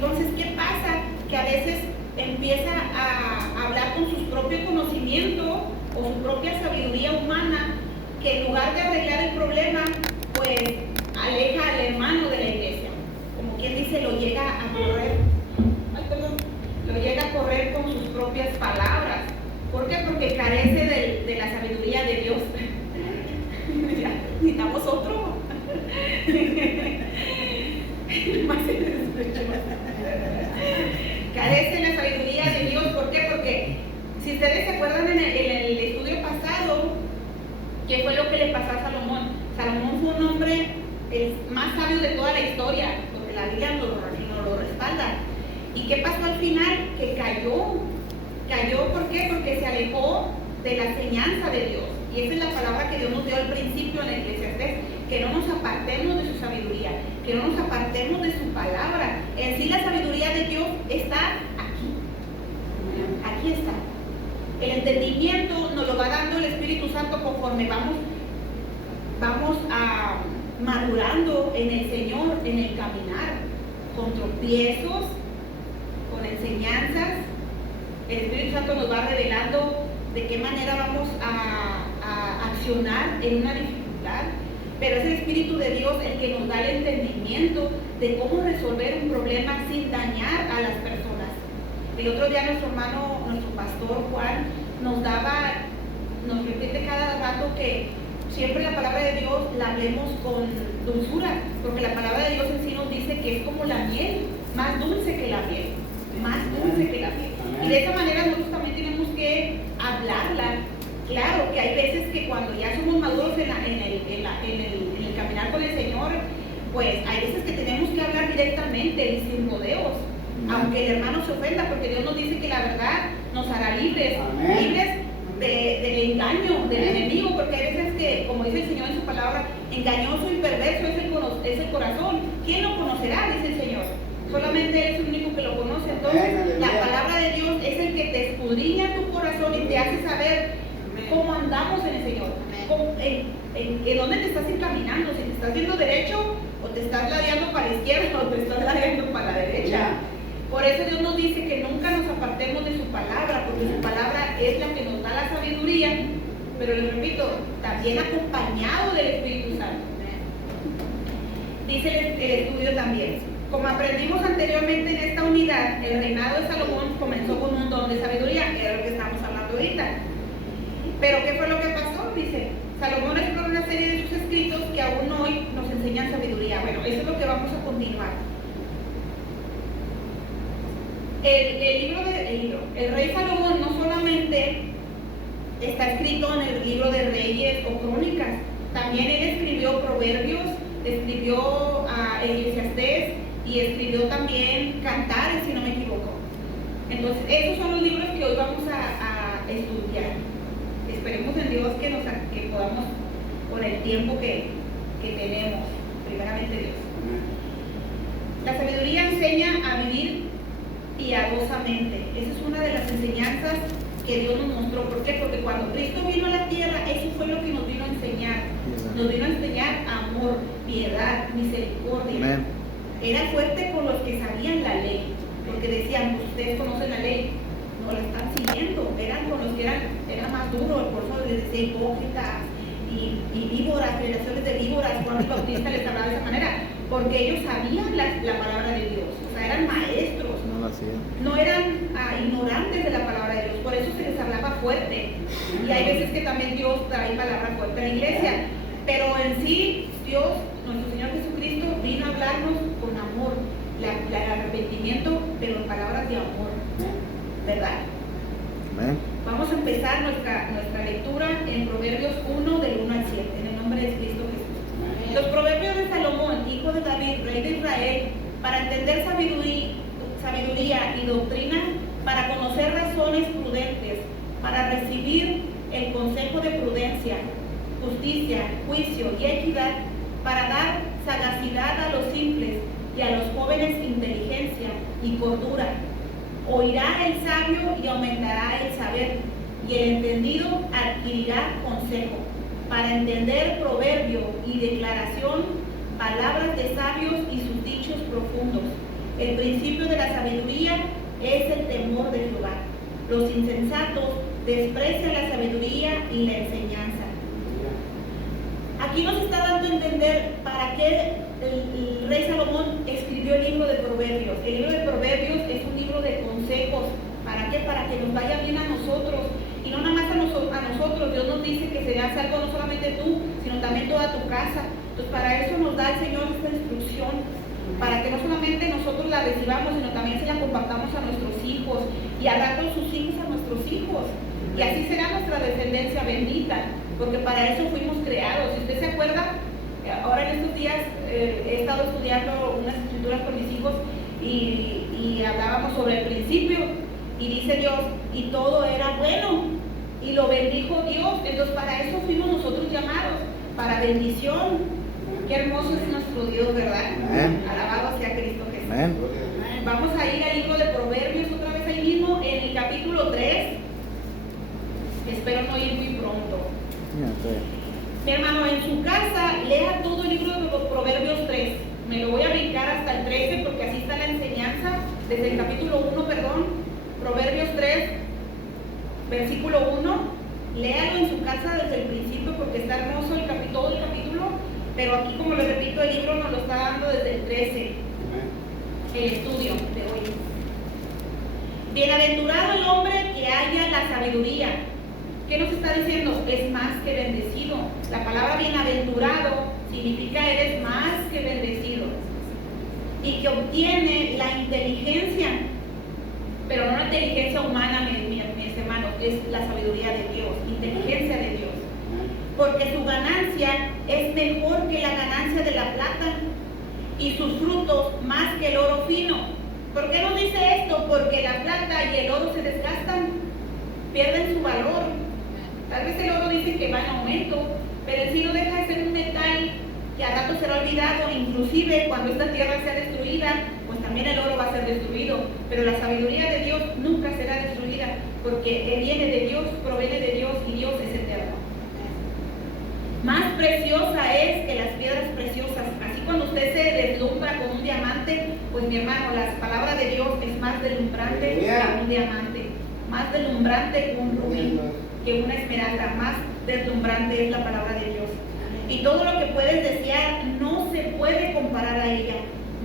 Entonces, ¿qué pasa? Que a veces empieza a hablar con su propio conocimiento o su propia sabiduría humana, que en lugar de arreglar el problema, pues aleja al hermano de la iglesia. Como quien dice, lo llega a correr. Lo llega a correr con sus propias palabras. ¿Por qué? Porque carece de la sabiduría de Dios. Ya, necesitamos otro. Carece de la sabiduría de Dios. ¿Por qué? Porque si ustedes se acuerdan en el estudio pasado, ¿qué fue lo que le pasó a Salomón? Salomón fue un hombre el más sabio de toda la historia, porque la Biblia nos lo respalda. ¿Y qué pasó al final? Que cayó. ¿Cayó por qué? Porque se alejó de la enseñanza de Dios. Y esa es la palabra que Dios nos dio al principio en la Eclesiastés, que no nos apartemos de su sabiduría, que no nos apartemos de su palabra. En sí la sabiduría de Dios está aquí. Aquí está. El entendimiento nos lo va dando el Espíritu Santo conforme vamos madurando en el Señor, en el caminar, con tropiezos, con enseñanzas. El Espíritu Santo nos va revelando de qué manera vamos a accionar en una dificultad, pero es el Espíritu de Dios el que nos da el entendimiento de cómo resolver un problema sin dañar a las personas. El otro día nuestro hermano, nuestro pastor Juan, nos repite cada rato que siempre la palabra de Dios la hablemos con dulzura, porque la palabra de Dios en sí nos dice que es como la miel, más dulce que la miel, más dulce que la miel. Y de esa manera nosotros también tenemos que hablarla. Claro que hay veces que cuando ya somos maduros en el caminar con el Señor, pues hay veces que tenemos que hablar directamente y sin rodeos, aunque el hermano se ofenda, porque Dios nos dice que la verdad nos hará libres, libres del engaño del enemigo, porque hay veces que, como dice el Señor en su palabra, engañoso y perverso es el corazón. ¿Quién lo conocerá? Dice el Señor. Solamente Él es el único que lo conoce. Entonces, la palabra de Dios es el que te escudriña tu corazón y te hace saber cómo andamos en el Señor. En dónde te estás encaminando, si te estás viendo derecho o te estás ladeando para la izquierda o te estás ladeando para la derecha. Por eso Dios nos dice que nunca nos apartemos de su palabra, porque su palabra es la que nos da la sabiduría, pero les repito, también acompañado del Espíritu Santo. Dice el estudio también: como aprendimos anteriormente en esta unidad, el reinado de Salomón comenzó con un don de sabiduría, que era lo que estamos hablando ahorita. Pero ¿qué fue lo que pasó? Dice, Salomón exploró una serie de sus escritos que aún hoy nos enseñan sabiduría. Bueno, eso es lo que vamos a continuar. El rey Salomón no solamente está escrito en el libro de Reyes o Crónicas, también él escribió Proverbios, escribió Eclesiastés y escribió también Cantares, si no me equivoco. Entonces, esos son los libros que hoy vamos a estudiar. Esperemos en Dios que podamos, con el tiempo que tenemos, primeramente Dios. La sabiduría enseña a vivir piadosamente. Esa es una de las enseñanzas que Dios nos mostró. ¿Por qué? Porque cuando Cristo vino a la tierra, eso fue lo que nos vino a enseñar. Nos vino a enseñar amor, piedad, misericordia. Amén. Era fuerte con los que sabían la ley, porque decían, pues ustedes conocen la ley, no la están siguiendo. Eran con los que eran más duros, por eso les decía hipócritas y víboras, generaciones de víboras. Juan el Bautista les hablaba de esa manera, porque ellos sabían la palabra de Dios, o sea, eran maestros, no eran ignorantes de la palabra de Dios, por eso se les hablaba fuerte. Y hay veces que también Dios trae palabra fuerte a la iglesia, pero en sí Dios, nuestro Señor Jesucristo, vino a hablarnos con amor, el arrepentimiento, pero en palabras de amor, ¿verdad? Amén. Vamos a empezar nuestra lectura en Proverbios 1, del 1 al 7, en el nombre de Cristo Jesús. Amén. Los proverbios de Salomón, hijo de David, rey de Israel, para entender sabiduría y doctrina, para conocer razones prudentes, para recibir el consejo de prudencia, justicia, juicio y equidad, para dar sagacidad a los simples y a los jóvenes inteligencia y cordura. Oirá el sabio y aumentará el saber, y el entendido adquirirá consejo, para entender proverbio y declaración, palabras de sabios y sus dichos profundos. El principio de la sabiduría es el temor de Jehová. Los insensatos desprecian la sabiduría y la enseñanza. Aquí nos está dando a entender para qué el rey Salomón escribió el libro de Proverbios. El libro de Proverbios es un libro de consejos. ¿Para qué? Para que nos vaya bien a nosotros. Y no nada más a nosotros. Dios nos dice que se hace algo no solamente tú, sino también toda tu casa. Entonces para eso nos da el Señor esta instrucción. Para que no solamente nosotros la recibamos, sino también se la compartamos a nuestros hijos. Y al rato sus hijos a nuestros hijos. Y así será nuestra descendencia bendita. Porque para eso fuimos creados. Si usted se acuerda, ahora en estos días he estado estudiando unas escrituras con mis hijos y hablábamos sobre el principio. Y dice Dios, y todo era bueno, y lo bendijo Dios. Entonces para eso fuimos nosotros llamados, para bendición. Qué hermoso es nuestro Dios, ¿verdad? Amén. Alabado sea Cristo Jesús. Amén. Vamos a ir al libro de Proverbios otra vez ahí mismo, en el capítulo 3. Espero no ir muy pronto. Mi hermano, en su casa, lea todo el libro de los Proverbios 3. Me lo voy a brincar hasta el 13 porque así está la enseñanza, desde el capítulo 1, perdón. Proverbios 3, versículo 1, léalo en su casa desde el principio porque está hermoso todo el capítulo, pero aquí, como lo repito, el libro nos lo está dando desde el 13, el estudio de hoy. Bienaventurado el hombre que halla la sabiduría. ¿Qué nos está diciendo? Es más que bendecido. La palabra bienaventurado significa eres más que bendecido. Y que obtiene la inteligencia. Pero no la inteligencia humana, mis hermanos, es la sabiduría de Dios, inteligencia de Dios. Porque su ganancia es mejor que la ganancia de la plata y sus frutos más que el oro fino. ¿Por qué nos dice esto? Porque la plata y el oro se desgastan, pierden su valor. Tal vez el oro dice que va en aumento, pero en sí no deja de ser un metal que a rato será olvidado, inclusive cuando esta tierra sea destruida, pues también el oro va a ser destruido, pero la sabiduría de Dios nunca será destruida, porque viene de Dios, proviene de Dios y Dios es eterno. Más preciosa es que las piedras preciosas. Así cuando usted se deslumbra con un diamante, pues mi hermano, la palabra de Dios es más deslumbrante que un diamante, más deslumbrante que un rubí, que una esmeralda, más deslumbrante es la palabra de Dios. Y todo lo que puedes desear no se puede comparar a ella.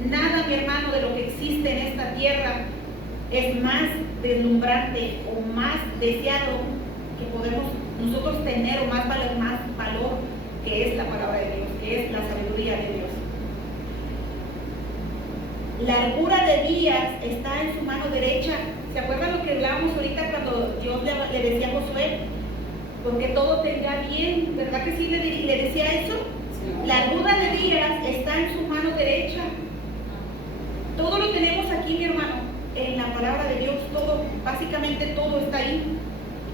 Nada, mi hermano, de lo que existe en esta tierra es más deslumbrante o más deseado que podemos nosotros tener, o más valor que es la palabra de Dios, que es la sabiduría de Dios. La largura de días está en su mano derecha. ¿Se acuerdan lo que hablábamos ahorita cuando Dios le decía a Josué? Porque todo te irá bien, ¿verdad que sí le decía eso? Sí. La largura de días está en su mano derecha. Todo lo tenemos aquí, mi hermano, en la palabra de Dios, todo, básicamente todo está ahí.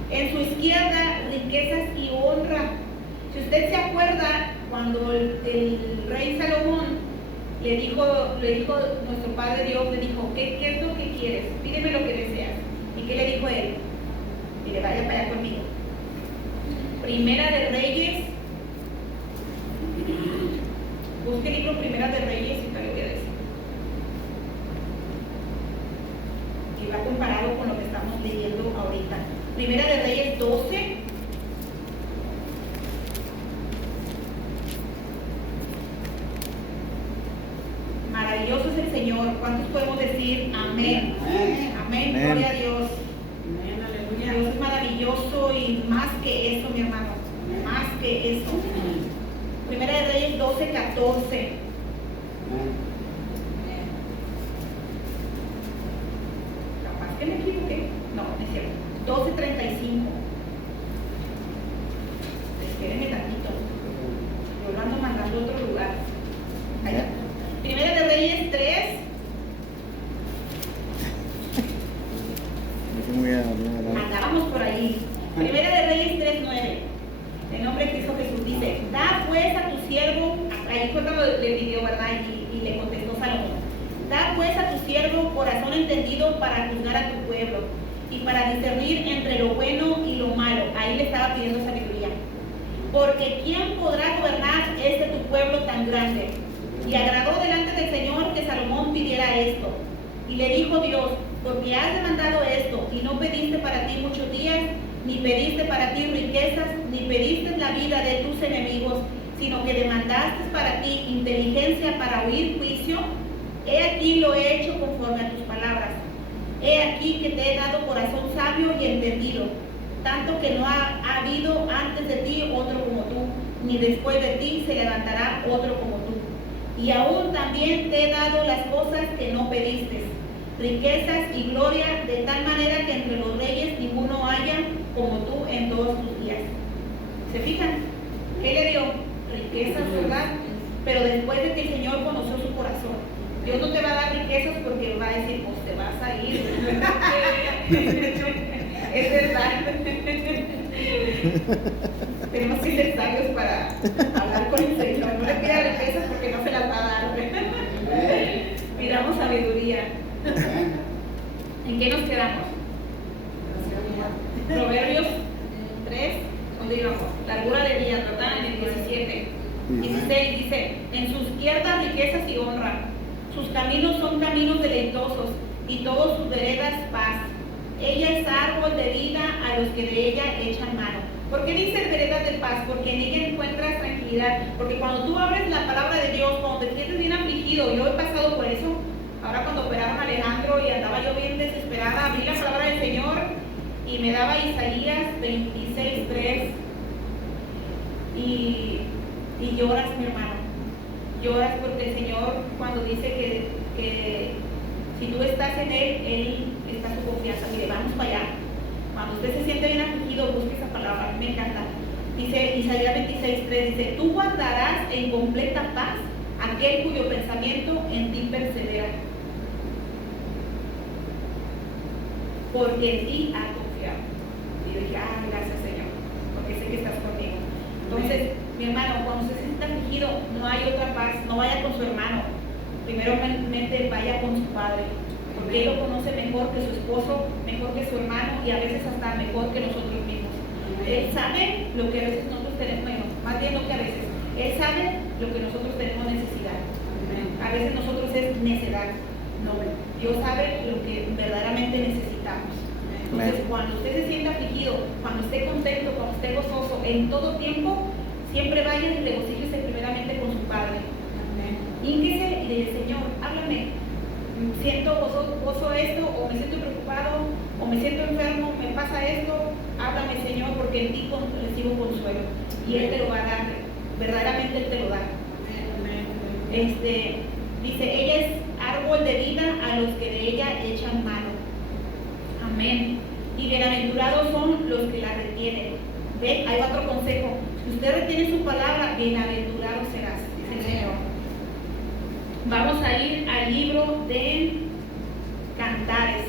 En su izquierda, riquezas y honra. Si usted se acuerda, cuando el rey Salomón le dijo nuestro Padre Dios, le dijo, ¿qué es lo que quieres? Pídeme lo que deseas. ¿Y qué le dijo él? Mire, vaya para allá conmigo. Primera de Reyes. Busque el libro Primera de Reyes y te lo voy a decir. Y va comparado con lo que estamos leyendo ahorita. Primera de Reyes 12. Maravilloso es el Señor. ¿Cuántos podemos decir amén? Amén. Amén. Amén. Gloria a Dios. Amén. Aleluya. Dios es maravilloso y más que eso, mi hermano. Más que eso. Primera de Reyes 12, 14. Capaz que me equivoqué. No, no es cierto. 12:35. Espérenme tantito. Yo lo ando mandando a otro lugar. Allá. Primera de Reyes 3. Andábamos por ahí. Primera de Reyes 3:9. En nombre de Cristo Jesús dice: da pues a tu siervo, ahí fue cuando le pidió, ¿verdad? Y le contestó Salomón: da pues a tu siervo corazón entendido para juzgar a tu pueblo y para discernir entre lo bueno y lo malo. Ahí le estaba pidiendo sabiduría. Porque ¿quién podrá gobernar tu pueblo tan grande? Y agradó delante del Señor que Salomón pidiera esto. Y le dijo Dios: porque has demandado esto, y no pediste para ti muchos días, ni pediste para ti riquezas, ni pediste la vida de tus enemigos, sino que demandaste para ti inteligencia para oír juicio, he aquí lo he hecho conforme a tus palabras. He aquí que te he dado corazón sabio y entendido, tanto que no ha habido antes de ti otro como tú, ni después de ti se levantará otro como tú. Y aún también te he dado las cosas que no pediste, riquezas y gloria, de tal manera que entre los reyes ninguno haya como tú en todos tus días. ¿Se fijan? ¿Qué le dio? Riquezas, ¿verdad? Pero después de que el Señor conoció su corazón. Dios no te va a dar riquezas porque va a decir: pues te vas a ir. Es verdad. Tenemos que ser sabios para hablar con el Señor. No le pida riquezas porque no se las va a dar. Pidamos sabiduría. ¿En qué nos quedamos? Proverbios 3, ¿dónde íbamos? Largura de días, ¿verdad? En el 17. 16 dice: en sus izquierdas riquezas y honra, sus caminos son caminos deleitosos, y todos sus veredas paz. Ella es árbol de vida a los que de ella echan mano. ¿Por qué dice veredas de paz? Porque en ella encuentras tranquilidad. Porque cuando tú abres la palabra de Dios, cuando te sientes bien afligido, yo he pasado por eso. Ahora cuando operaron a Alejandro y andaba yo bien desesperada, abrí la palabra del Señor y me daba Isaías 26:3 y lloras, mi hermano. Lloras porque el Señor, cuando dice que si tú estás en Él está tu confianza. Mire, vamos para allá. Cuando usted se siente bien afligido, busque esa palabra, me encanta. Dice Isaías 26:3, dice: tú guardarás en completa paz aquel cuyo pensamiento en ti persevera, porque en ti ha confiado. Y yo dije: ah, gracias, Señor, porque sé que estás conmigo. Entonces, mi hermano, cuando usted se sienta afligido, no hay otra paz. No vaya con su hermano, primeramente vaya con su padre, porque él lo conoce mejor que su esposo, mejor que su hermano, y a veces hasta mejor que nosotros mismos. Él sabe lo que a veces nosotros tenemos, bueno, más bien lo que a veces, él sabe lo que nosotros tenemos necesidad. A veces nosotros es necedad. No, Dios sabe lo que verdaderamente necesitamos. Entonces, cuando usted se sienta afligido, cuando esté contento, cuando esté gozoso, en todo tiempo, siempre vaya y regocíjese primeramente con su Padre. Hínquese y le dice: Señor, háblame. Siento gozo esto, o me siento preocupado, o me siento enfermo, me pasa esto. Háblame, Señor, porque en ti recibo consuelo. Y Él te lo va a dar. Verdaderamente Él te lo da. Dice: ella es árbol de vida a los que de ella echan mano. Amén. Y bienaventurados son los que la retienen. ¿Ve? Hay otro consejo. Si usted retiene su palabra, bienaventurado serás. Dice el Señor. Vamos a ir al libro de Cantares.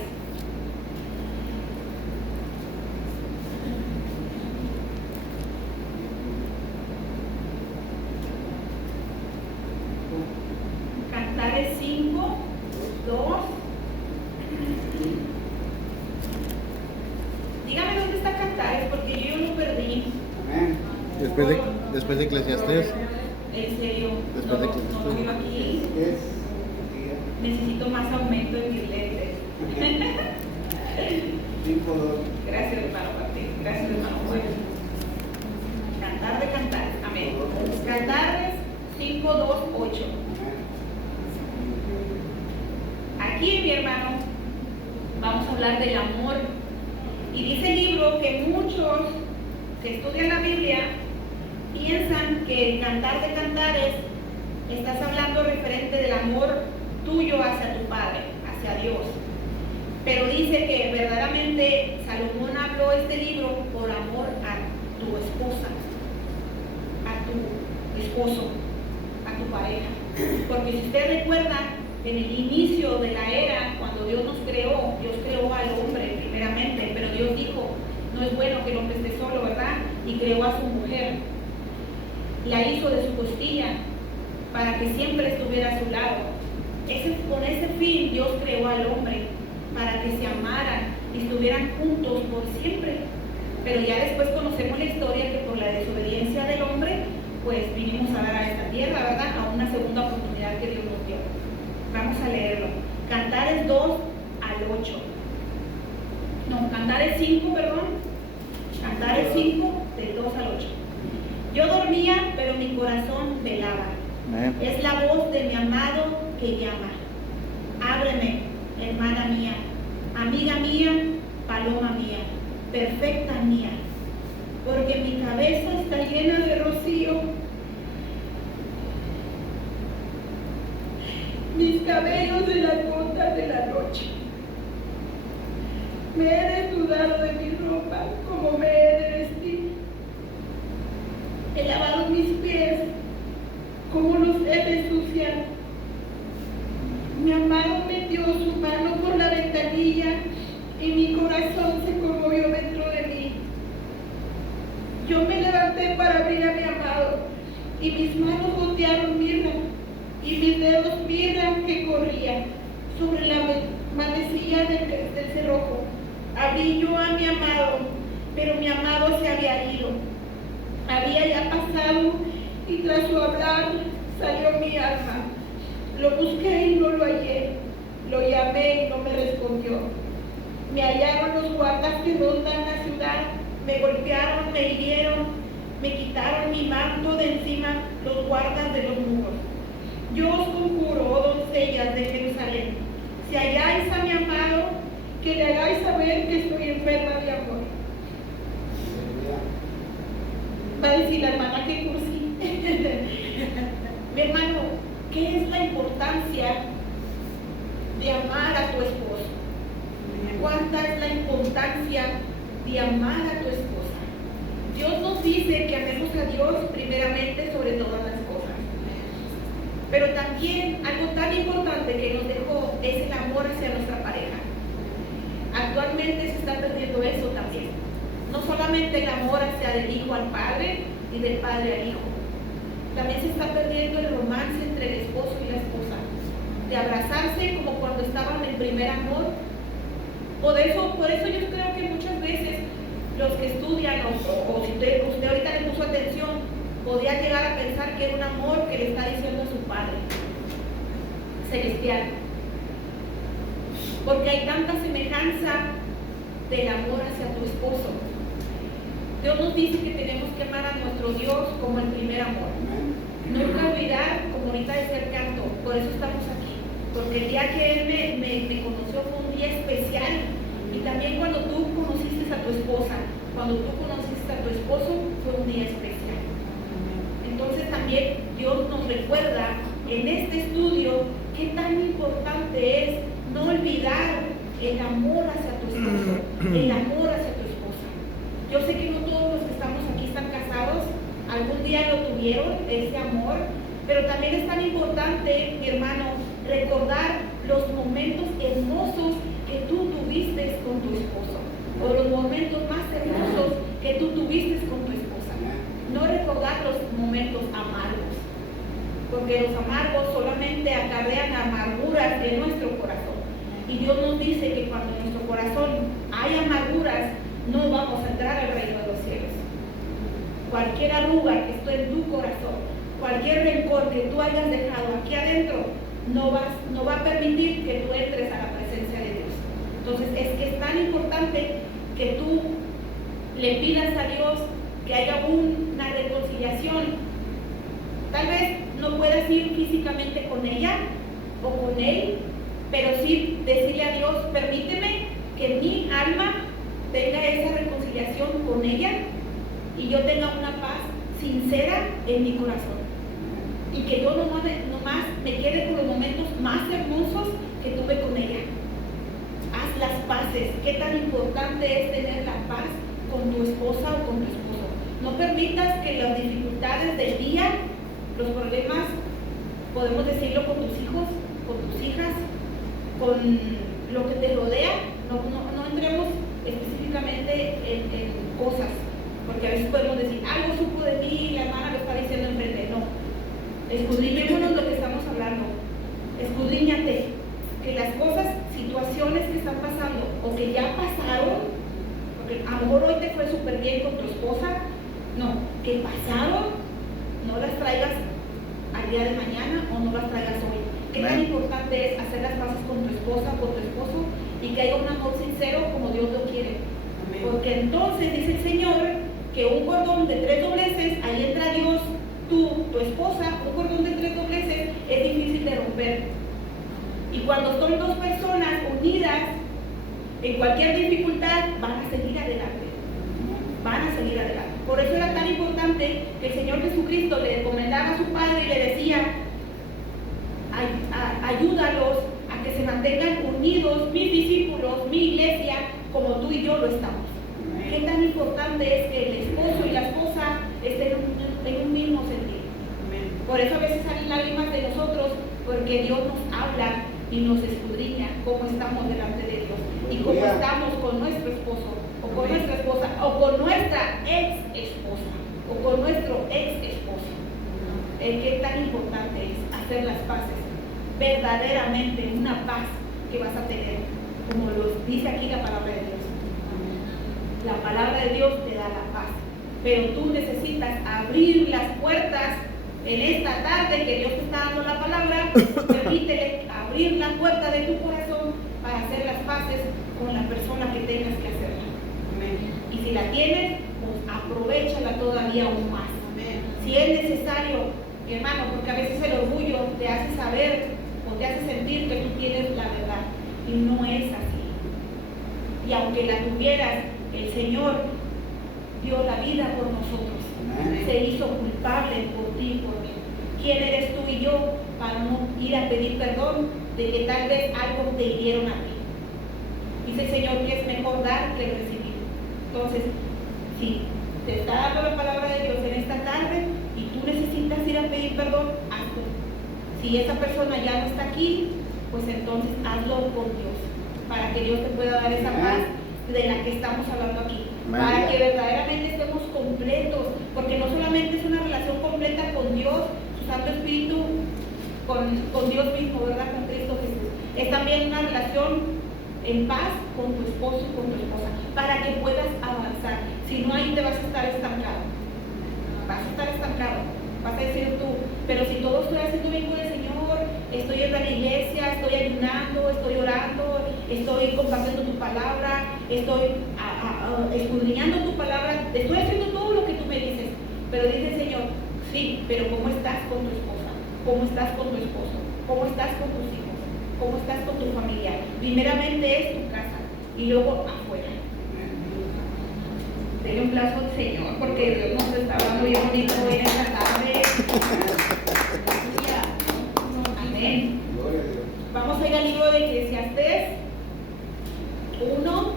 Cantares 5, 2. Dígame dónde está Cantares, porque yo lo perdí. Después de Eclesiastés. En serio, Después de que no vivo aquí. Necesito más aumento en mis lentes. Gracias, hermano Martín. Gracias, hermano Juan. Cantar de cantar. Amén. Cantares 5, 2, 8. Aquí, mi hermano, vamos a hablar del amor. Y dice el libro que muchos que estudian la Biblia piensan que el Cantar de Cantares estás hablando referente del amor tuyo hacia tu Padre, hacia Dios. Pero dice que verdaderamente Salomón habló este libro por amor a tu esposa, a tu esposo, a tu pareja. Porque si usted recuerda, en el inicio de la era, cuando Dios nos creó, Dios creó al hombre primeramente, pero Dios dijo: no es bueno que el hombre esté solo, ¿verdad? Y creó a su mujer. La hizo de su costilla para que siempre estuviera a su lado. Con ese fin Dios creó al hombre, para que se amaran y estuvieran juntos por siempre. Pero ya después conocemos la historia, que por la desobediencia del hombre, pues vinimos a dar a esta tierra, ¿verdad? A una segunda oportunidad que Dios nos dio. Vamos a leerlo. Cantares 2, Cantares 5, perdón. Cantares 5, del 2 al 8. Yo dormía, pero mi corazón velaba. Es la voz de mi amado que llama. Ábreme, hermana mía, amiga mía, paloma mía, perfecta mía, porque mi cabeza está llena de rocío. Mis cabellos de las gotas de la noche. Me he desnudado de mi ropa como me he de vestir. He lavado mis pies como los he de ensuciar. Mi amado metió su mano por la ventanilla y mi corazón se conmovió dentro de mí. Yo me levanté para abrir a mi amado y mis manos gotearon mirra y mis dedos mirra que corría sobre la manecilla del cerrojo. Abrí yo a mi amado, pero mi amado se había ido. Había ya pasado y tras su hablar salió mi alma. Lo busqué y no lo hallé. Lo llamé y no me respondió. Me hallaron los guardas que rondan la ciudad. Me golpearon, me hirieron, me quitaron mi manto de encima los guardas de los muros. Yo os conjuro, oh doncellas de Jerusalén, si halláis a mi amado, que le hagáis saber que estoy enferma de amor. Va a decir la hermana que cursi. Mi hermano, ¿qué es la importancia de amar a tu esposo? ¿Cuánta es la importancia de amar a tu esposa? Dios nos dice que amemos a Dios primeramente sobre todas las cosas. Pero también algo tan importante que nos dejó es el amor hacia nuestra pareja. Actualmente se está perdiendo eso también. No solamente el amor hacia del hijo al padre y del padre al hijo. También se está perdiendo el romance entre el esposo y la esposa. De abrazarse como cuando estaban en primer amor. Por eso yo creo que muchas veces los que estudian o si usted ahorita le puso atención, podía llegar a pensar que era un amor que le está diciendo a su Padre celestial. Porque hay tanta semejanza del amor hacia tu esposo. Dios nos dice que tenemos que amar a nuestro Dios como el primer amor. Nunca olvidar, como ahorita decía el canto, por eso estamos aquí. Porque el día que Él me conoció fue un día especial. Y también cuando tú conociste a tu esposa, cuando tú conociste a tu esposo, fue un día especial. Entonces también Dios nos recuerda en este estudio qué tan importante es no olvidar el amor hacia tu esposo, el amor hacia tu esposa. Yo sé que no todos los que estamos aquí están casados, algún día lo tuvieron, ese amor, pero también es tan importante, mi hermano, recordar los momentos hermosos que tú tuviste con tu esposo, o los momentos más hermosos que tú tuviste con tu esposa. No recordar los momentos amargos, porque los amargos solamente acarrean amarguras en nuestro corazón. Y Dios nos dice que cuando en nuestro corazón hay amarguras, no vamos a entrar al reino de los cielos. Cualquier arruga que esté en tu corazón, cualquier rencor que tú hayas dejado aquí adentro, no va a permitir que tú entres a la presencia de Dios. Entonces es tan importante que tú le pidas a Dios que haya una reconciliación. Tal vez no puedas ir físicamente con ella o con él, pero sí decirle a Dios, permíteme que mi alma tenga esa reconciliación con ella y yo tenga una paz sincera en mi corazón. Y que yo nomás me quede con los momentos más hermosos que tuve con ella. Haz las paces. Qué tan importante es tener la paz con tu esposa o con tu esposo. No permitas que las dificultades del día, los problemas, podemos decirlo con tus hijos, con tus hijas, con lo que te rodea, no entremos específicamente en cosas, porque a veces podemos decir, algo supo de mí y la hermana lo está diciendo enfrente. No, escudriñémonos lo que estamos hablando, escudriñate, que las cosas, situaciones que están pasando o que ya pasaron, porque a lo mejor hoy te fue súper bien con tu esposa, no, que pasaron, no las traigas al día de mañana o no las traigas hoy. Qué tan importante es hacer las paces con tu esposa, con tu esposo, y que haya un amor sincero como Dios lo quiere. Porque entonces dice el Señor que un cordón de 3 dobleces, ahí entra Dios, tú, tu esposa, un cordón de 3 dobleces es difícil de romper. Y cuando son 2 personas unidas en cualquier dificultad, van a seguir adelante. Van a seguir adelante. Por eso era tan importante que el Señor Jesucristo le recomendaba a su Padre y le decía: ayúdalos a que se mantengan unidos, mis discípulos, mi iglesia, como tú y yo lo estamos. Qué tan importante es que el esposo y la esposa estén en un mismo sentido. Por eso a veces salen lágrimas de nosotros, porque Dios nos habla y nos escudriña cómo estamos delante de Dios y cómo estamos con nuestro esposo o con nuestra esposa o con nuestra ex esposa o con nuestro ex esposo. Qué tan importante es hacer las paces, verdaderamente una paz que vas a tener, como lo dice aquí la palabra de Dios. La palabra de Dios te da la paz, pero tú necesitas abrir las puertas en esta tarde que Dios te está dando la palabra. Permítele abrir la puerta de tu corazón para hacer las paces con la persona que tengas que hacerla. Y si la tienes, pues aprovechala todavía aún más. Si es necesario, mi hermano, porque a veces el orgullo te hace saber o te hace sentir que tú tienes la verdad, y no es así. Y aunque la tuvieras, el Señor dio la vida por nosotros. Se hizo culpable por ti y por mí. ¿Quién eres tú y yo para no ir a pedir perdón de que tal vez algo te hirieron a ti? Dice el Señor que es mejor dar que recibir. Entonces, si te está dando la palabra de Dios en esta tarde y tú necesitas ir a pedir perdón, hazlo. Si esa persona ya no está aquí, pues entonces hazlo con Dios, para que Dios te pueda dar esa paz de la que estamos hablando aquí, para que verdaderamente estemos completos, porque no solamente es una relación completa con Dios, su Santo Espíritu, con Dios mismo, ¿verdad? Con Cristo Jesús. Es también una relación en paz con tu esposo, con tu esposa, para que puedas avanzar. Si no, ahí te vas a estar estancado. Vas a estar estancado. Vas a decir tú, pero si todo estoy haciendo bien con el Señor, estoy en la iglesia, estoy ayunando, estoy orando, estoy compartiendo tu palabra, estoy escudriñando tu palabra, estoy haciendo todo lo que tú me dices. Pero dice el Señor, sí, pero ¿cómo estás con tu esposa? ¿Cómo estás con tu esposo? ¿Cómo estás con tus hijos? ¿Cómo estás con tu familia? Primeramente es tu casa y luego afuera. Denle un plazo al Señor, porque Dios nos está hablando bien bonito hoy en esta tarde. Amén. Vamos a ir al libro de Eclesiastés 1:1.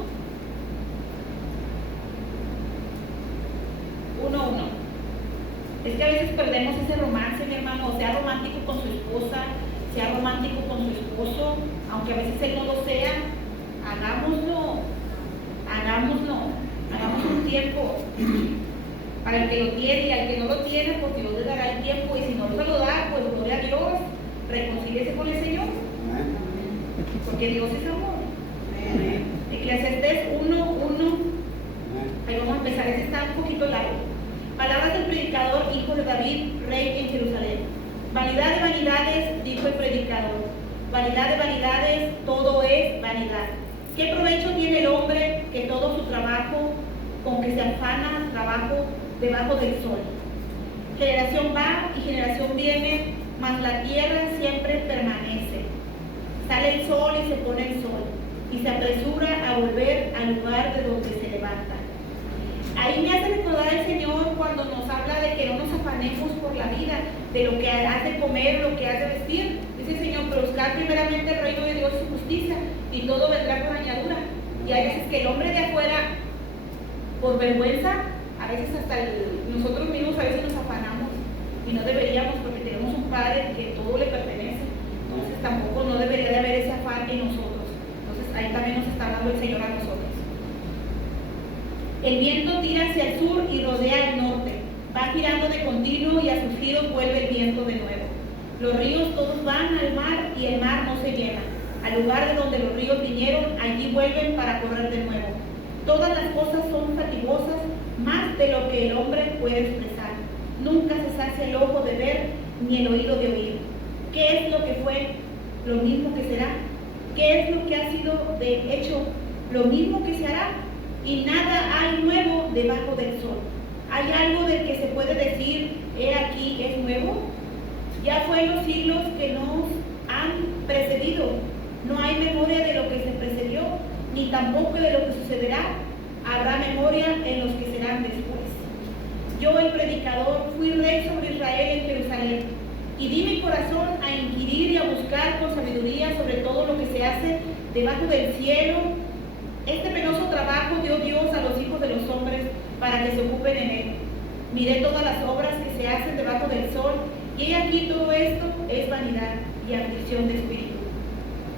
Es que a veces perdemos ese romance, mi hermano, sea romántico con su esposa, sea romántico con su esposo, aunque a veces él no lo sea, hagámoslo, hagamos un tiempo para el que lo tiene, y al que no lo tiene, pues Dios le dará el tiempo, y si no se lo da, pues gloria a Dios, reconcíliese con el Señor, porque Dios es amor. Eclesiastés 1:1, ahí vamos a empezar, este está un poquito largo. Palabras del predicador, hijo de David, rey en Jerusalén. Vanidad de vanidades, dijo el predicador. Vanidad de vanidades, todo es vanidad. ¿Qué provecho tiene el hombre que todo su trabajo, con que se afana, trabajo debajo del sol? Generación va y generación viene, mas la tierra siempre permanece. Sale el sol y se pone el sol, y se apresura a volver al lugar de donde se levanta. Ahí me hace recordar el Señor cuando nos habla de que no nos afanemos por la vida, de lo que has de comer, lo que has de vestir. Dice el Señor, pero buscar primeramente el reino de Dios y su justicia, y todo vendrá por añadidura. Y hay veces que el hombre de afuera, por vergüenza, a veces hasta nosotros mismos a veces nos afanamos, y no deberíamos, porque tenemos un Padre que todo le pertenece. Entonces tampoco no debería de haber ese afán en nosotros. Entonces ahí también nos está dando el Señor a nosotros. El viento tira hacia el sur y rodea el norte. Va girando de continuo, y a sus giros vuelve el viento de nuevo. Los ríos todos van al mar, y el mar no se llena. Al lugar de donde los ríos vinieron, allí vuelven para correr de nuevo. Todas las cosas son fatigosas, más de lo que el hombre puede expresar. Nunca se sacia el ojo de ver, ni el oído de oír. ¿Qué es lo que fue? Lo mismo que será. ¿Qué es lo que ha sido de hecho? Lo mismo que se hará. y nada hay nuevo debajo del sol. ¿Hay algo del que se puede decir, he aquí, es nuevo? Ya fue en los siglos que nos han precedido. No hay memoria de lo que se precedió, ni tampoco de lo que sucederá. Habrá memoria en los que serán después. Yo, el predicador, fui rey sobre Israel en Jerusalén, y di mi corazón a inquirir y a buscar con sabiduría sobre todo lo que se hace debajo del cielo. Este penoso trabajo dio Dios a los hijos de los hombres para que se ocupen en él. Miré todas las obras que se hacen debajo del sol, y he aquí todo esto es vanidad y aflicción de espíritu.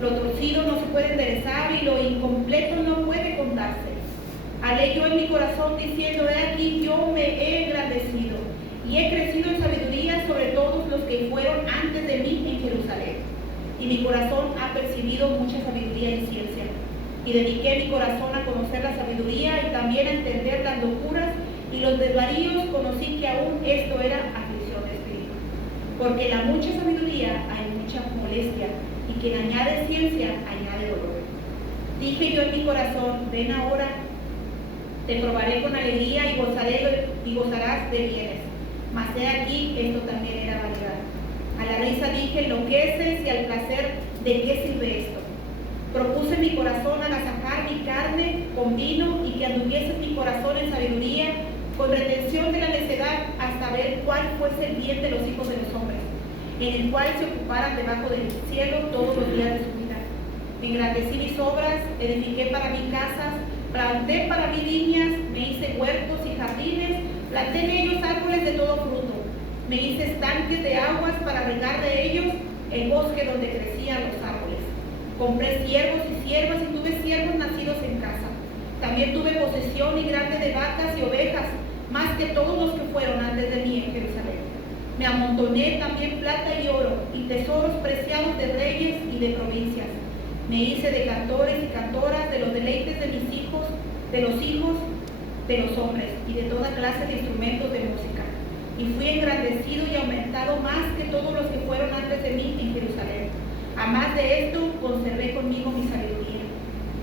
Lo torcido no se puede enderezar y lo incompleto no puede contarse. Hablé yo en mi corazón diciendo, he aquí yo me he engrandecido y he crecido en sabiduría sobre todos los que fueron antes de mí en Jerusalén. Y mi corazón ha percibido mucha sabiduría y ciencia. Y dediqué mi corazón a conocer la sabiduría y también a entender las locuras y los desvaríos. Conocí que aún esto era aflicción de espíritu. Porque en la mucha sabiduría hay mucha molestia, y quien añade ciencia añade dolor. Dije yo en mi corazón, ven ahora, te probaré con alegría y gozarás de bienes. Mas he aquí, esto también era vanidad. A la risa dije, enloqueces, y al placer, ¿de qué sirve esto? Propuse mi corazón a agasajar mi carne con vino, y que anduviese mi corazón en sabiduría, con retención de la necedad, hasta ver cuál fuese el bien de los hijos de los hombres, en el cual se ocuparan debajo del cielo todos los días de su vida. Engrandecí mis obras, edifiqué para mí casas, planté para mí viñas, me hice huertos y jardines, planté en ellos árboles de todo fruto, me hice estanques de aguas para regar de ellos el bosque donde crecían los árboles. Compré siervos y siervas y tuve siervos nacidos en casa. También tuve posesión y grande de vacas y ovejas, más que todos los que fueron antes de mí en Jerusalén. Me amontoné también plata y oro y tesoros preciados de reyes y de provincias. Me hice de cantores y cantoras, de los deleites de mis hijos, de los hijos de los hombres, y de toda clase de instrumentos de música. Y fui engrandecido y aumentado más que todos los que fueron antes de mí en Jerusalén. A más de esto, conservé conmigo mi sabiduría.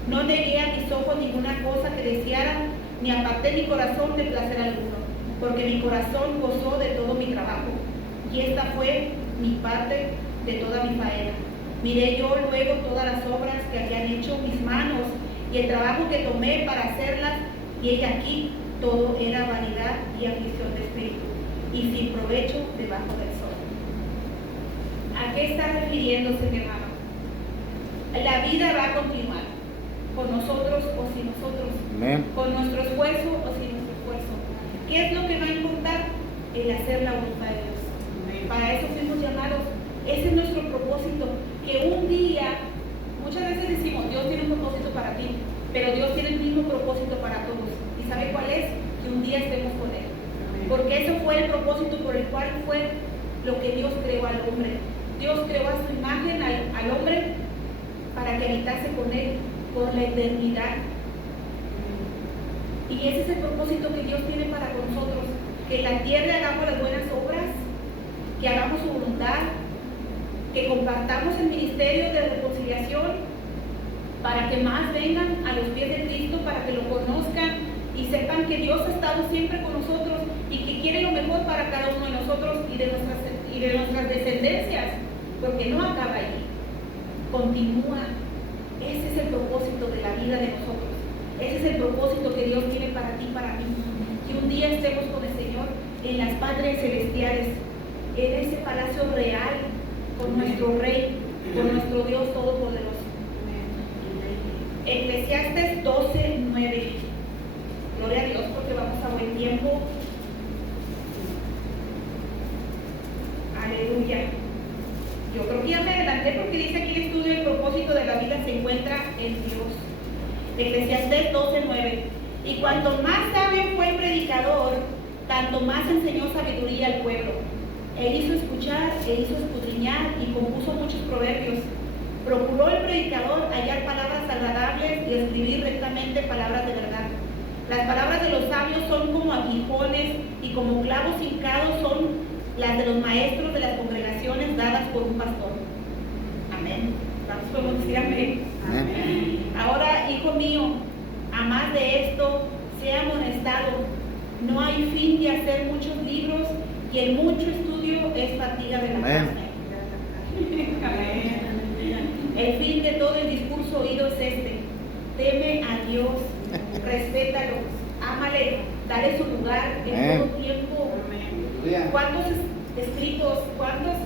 No negué a mis ojos ninguna cosa que desearan, ni aparté mi corazón de placer alguno, porque mi corazón gozó de todo mi trabajo, y esta fue mi parte de toda mi faena. Miré yo luego todas las obras que habían hecho mis manos, y el trabajo que tomé para hacerlas, y he aquí todo era vanidad y aflicción de espíritu, y sin provecho debajo del sol. ¿A qué está refiriéndose, mi hermano? La vida va a continuar, con nosotros o sin nosotros, Amén. con nuestro esfuerzo o sin nuestro esfuerzo. ¿Qué es lo que va a importar? El hacer la voluntad de Dios. Para eso fuimos llamados. Ese es nuestro propósito, que un día, muchas veces decimos, Dios tiene un propósito para ti, pero Dios tiene el mismo propósito para todos. ¿Y sabe cuál es? Que un día estemos con Él. Porque eso fue el propósito por el cual fue lo que Dios creó al hombre. Dios creó a su imagen al hombre para que habitase con Él por la eternidad. Y ese es el propósito que Dios tiene para nosotros, que en la tierra hagamos las buenas obras, que hagamos su voluntad, que compartamos el ministerio de reconciliación para que más vengan a los pies de Cristo, para que lo conozcan y sepan que Dios ha estado siempre con nosotros y que quiere lo mejor para cada uno de nosotros y de nuestras descendencias, porque no acaba allí, continúa. Ese es el propósito de la vida de nosotros. Ese es el propósito que Dios tiene para ti, para mí. Que un día estemos con el Señor en las patrias celestiales, en ese palacio real, con nuestro Rey, con nuestro Dios Todopoderoso. Eclesiastes 12:9. Gloria a Dios, porque vamos a buen tiempo. Aleluya. Yo creo que ya me adelanté porque dice aquí el estudio, el propósito de la vida se encuentra en Dios. Eclesiastés 12:9. Y cuanto más sabio fue el predicador, tanto más enseñó sabiduría al pueblo. Él hizo escuchar, él hizo escudriñar y compuso muchos proverbios. Procuró el predicador hallar palabras agradables y escribir rectamente palabras de verdad. Las palabras de los sabios son como aguijones y como clavos hincados son las de los maestros de las congregaciones dadas por un pastor. Amén. Vamos, podemos decir amén. Amén. Ahora, hijo mío, a más de esto, amonestado. No hay fin de hacer muchos libros y el mucho estudio es fatiga de la carne. El fin de todo el discurso oído es este: teme a Dios, respétalo, ámale, dale su lugar en todo tiempo. ¿Cuántos escritos, cuántas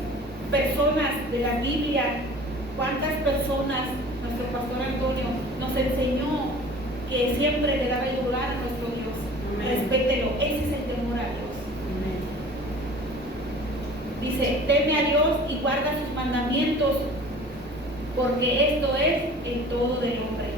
personas de la Biblia, cuántas personas nuestro pastor Antonio nos enseñó que siempre le daba el lugar a nuestro Dios? Respételo, ese es el temor a Dios. Dice, teme a Dios y guarda sus mandamientos, porque esto es el todo del hombre.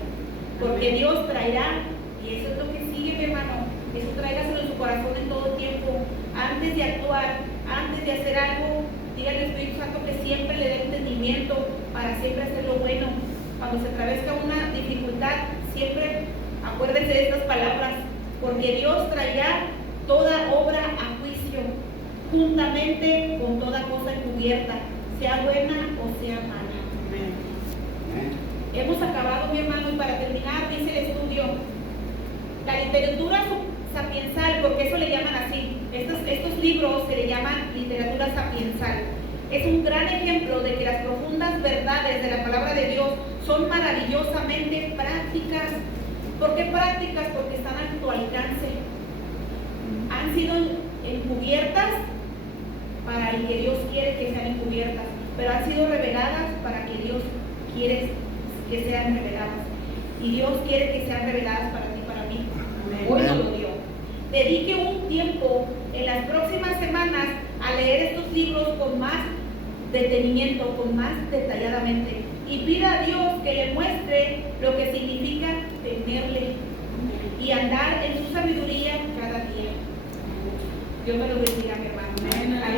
Porque Dios traerá, y eso es lo que sigue, mi hermano, eso tráigaselo en su corazón en todo tiempo. Antes de actuar, antes de hacer algo, diga al Espíritu Santo que siempre le dé entendimiento para siempre hacer lo bueno. Cuando se atravesca una dificultad, siempre acuérdese de estas palabras: porque Dios traerá toda obra a juicio, juntamente con toda cosa encubierta, sea buena o sea mala. Hemos acabado, mi hermano, y para terminar dice el estudio, la literatura sapiensal, porque eso le llaman así, estos libros se le llaman literatura sapiensal. Es un gran ejemplo de que las profundas verdades de la palabra de Dios son maravillosamente prácticas. ¿Por qué prácticas? Porque están a tu alcance. Han sido encubiertas para el que Dios quiere que sean encubiertas, pero han sido reveladas para que Dios quiere que sean reveladas. Y Dios quiere que sean reveladas para ti y para mí. Hoy nos lo dio. Dedique un tiempo en las próximas semanas a leer estos libros con más detenimiento, con más detalladamente, y pida a Dios que le muestre lo que significa temerle y andar en su sabiduría cada día. Dios me lo bendiga, mi hermano. Amén.